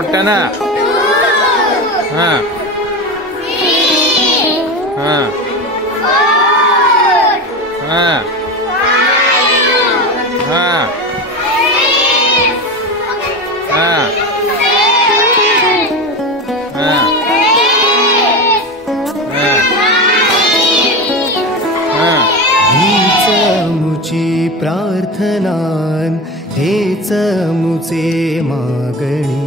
मोठ्यानं. हां हां हां हां हां हां हां. हीच मुची प्रार्थनान, हेच मुचे मागणी.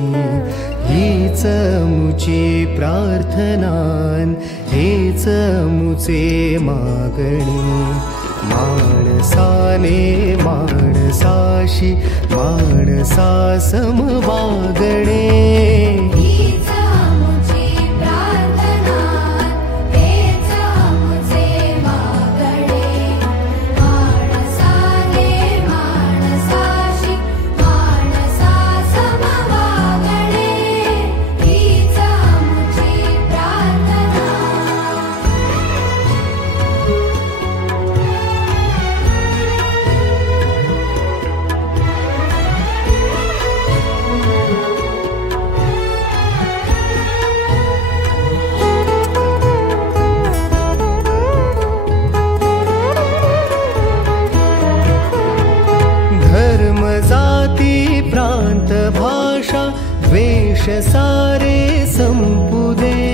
हीच मुची प्रार्थनान, हेच मुचे मागणी. माणसाने माणसाशी माणसा सम वागणे. जाती प्रांत भाषा द्वेष सारे संपुदे.